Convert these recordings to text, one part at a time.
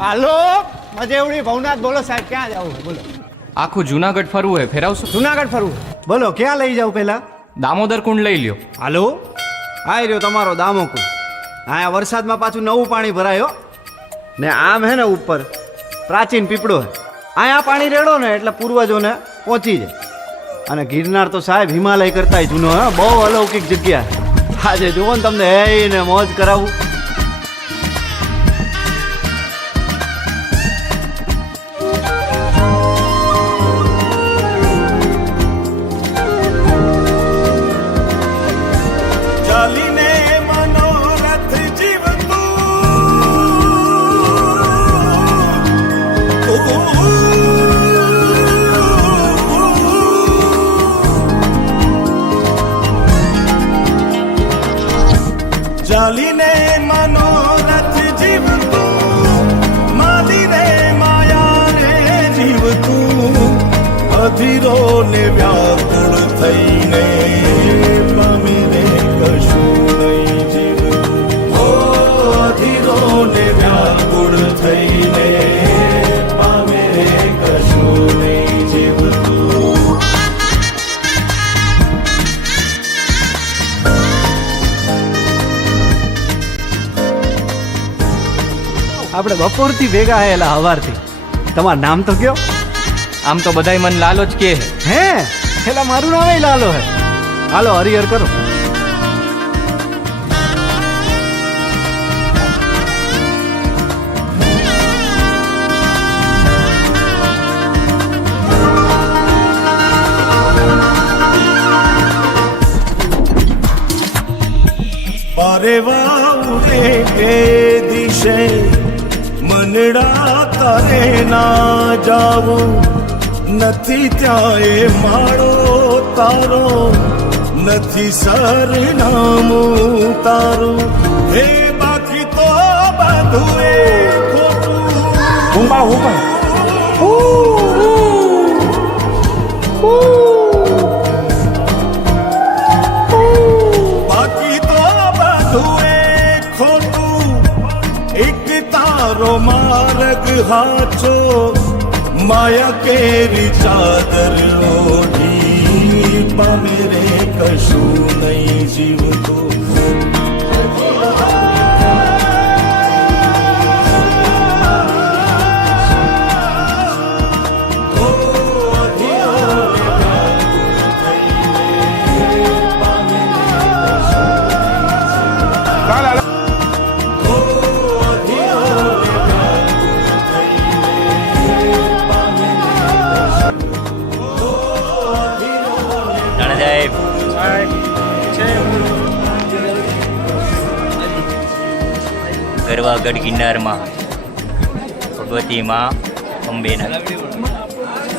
હાલો મજેવડી ભવનાથ બોલો સાહેબ, ક્યાં જાવ બોલો? આખું જુનાગઢ ફરવું હે, ફેરાવશો? જુનાગઢ ફરવું બોલો, ક્યાં લઈ જાવ પહેલા? દામોદર કુંડ લઈ લ્યો. હાલો આઈ રહ્યો તમારો દામોકુંડ. અહીંયા વરસાદમાં પાછું નવું પાણી ભરાયો ને આમ હે ને ઉપર પ્રાચીન પીપળો હે. અહીંયા પાણી રેડો ને એટલે પૂર્વજોને પહોંચી જાય. અને ગિરનાર તો સાહેબ હિમાલય કરતાંય જૂનો હે, બહુ અલૌકિક જગ્યા. આજે જુઓ ને તમને હે ને મોજ કરાવું. ચાલીને મનોરથ જીવતું, માલીને માયા રે જીવતું, અધીરો ને વ્યાકુળ થઈને પામીને કશું નહીં જીવતું. ઓ અધીરો ને વ્યાકુળ થઈને પામીને કશું નહીં જીવતું. આપણે બપોરથી ભેગા આયેલા હવારથી. તમારું નામ તો કયો? આમ તો બધાય મન લાલો જ કે હે પેલા મારું નામ લાલો હે. હાલો હરિહર કરો. પારેવાઉરે કે દિશે મનડા તારે ના જાવું, નથી ત્યાં એ માળો તારો, નથી સરનામું તારું. હે બાકી તો બધું એ ખોટું. બાકી તો બધું એ ખોટું, એક તારો માર્ગ હાચો, માયા કેરી ચાદર ઓઢી પામે રે કશું નહીં જીવતું. ગરવાગઢ ગિરનારમાં ભગવતી માં અંબેના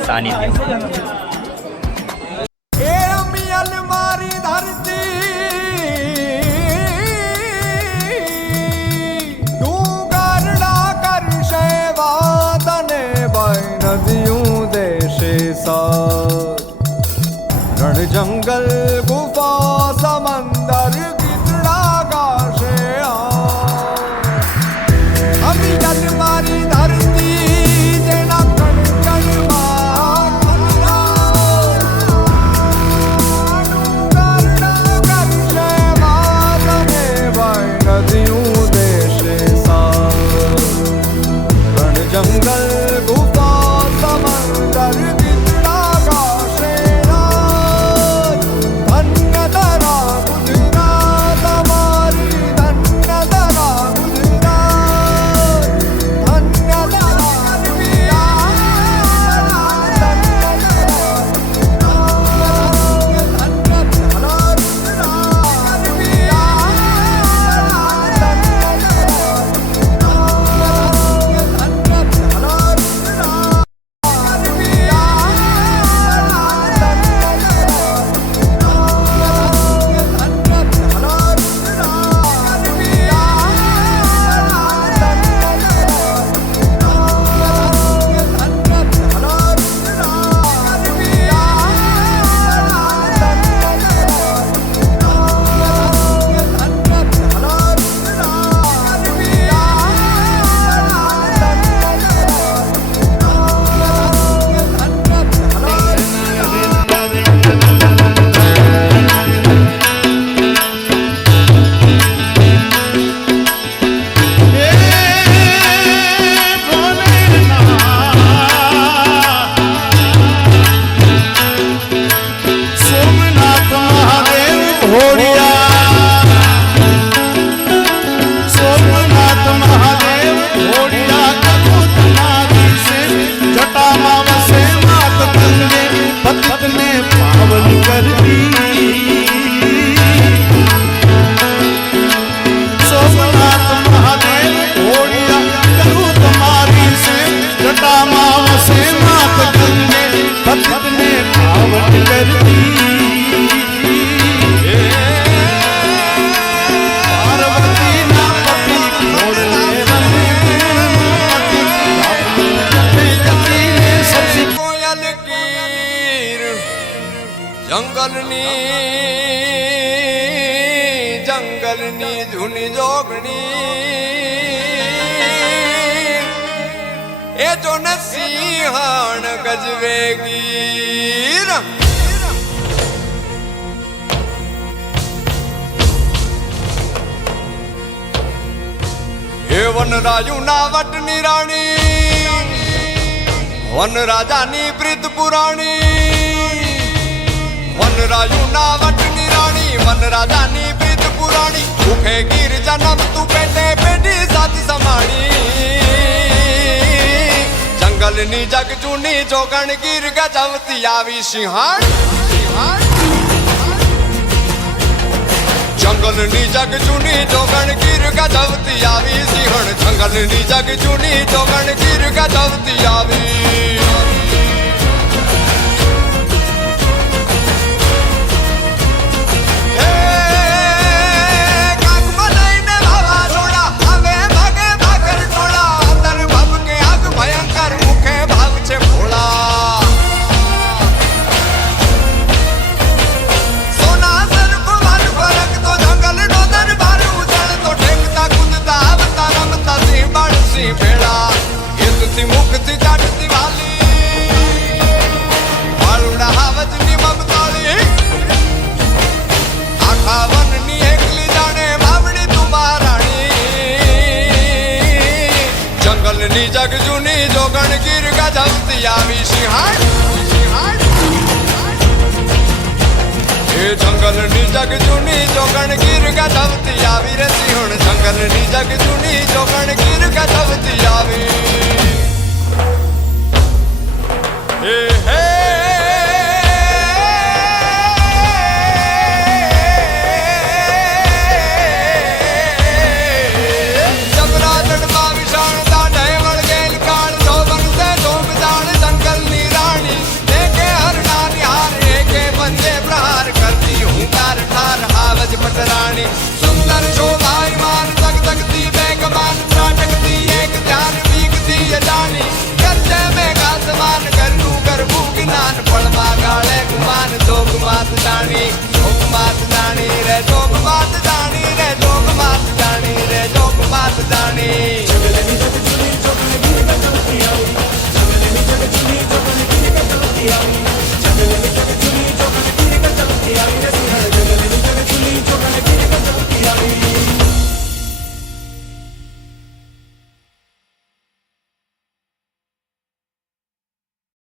સાનિધ્ય. મારી ધરતી તું ગરડા કરશે વાદને ભાઈ નદીયું દેશે સાર. રણ જંગલ ગુફા સમંદર ગીતડા ગાશે. અમી જલ મારી ધરતી જેના કણ કણમાં ગરડા કરશે વાદને ભાઈ નદીયું દેશે સાર. રણ જંગલ ગુફા સમંદર ગીતડા ગાશે. ધન્ય ધરા ગુજરાત અમારી, ધન્ય ધરા ગુજરાત, ધન્ય ધરા જંગલની જૂની જોગણી એ જો ને સિંહણ ગજવે ગીર હે વનરાયુ ના વટની રાણી વન રાજાની પ્રીત પુરાણી વનરાયુ ના વટની રાણી વન રાજાની પ્રીત પુરાણી ભૂખે ગીર જન્મ તું પેટે પેટી સાથ સમાણી જંગલની જગ જૂની જોગણ ગીર ગજવતી આવી સિંહણ જંગલની જગ જૂની જોગણ ગીર ગજવતી આવી સિંહણ જંગલની જગ જૂની જોગણ ગીર ગજવતી આવી મુક્તિ ચાટતી વાલી વાળુડા હાવજની મમતાળી આખા વનની એકલી જાણે માવડી તું મહારાણી જંગલની જગ જૂની જોગણ ગીર ગજવતી આવી સિંહણ એ જંગલની જગ જૂની જોગણ ગીર ગજવતી આવી રે સિંહણ જંગલની જગ જૂની જોગણ ગીર ગજવતી આવી Hey, hey. જબરાજણ માં વિશાળ દાઢે વળગેલ કાળ જોબન સે જોબ જાણ જંગલની રાણી એકે હરણા નિહાર એકે બંદે પ્રહાર કરતી હું તાર ઠાર હાવજ પટરાણી સુંદર શોભાયમાન જગજગતી બેગમાન ત્રાટકતી એક ધ્યાન વીગતી જાણી ગરજે મેઘાસમાન ગરનું ગરબું જ્ઞાન ફળમાં ગાળે ગુમાન જોગ માત જાણી જોગ માત જાણી રે જોગ માત જાણી રે જોગ માત જાણી રે જોગ માત જાણી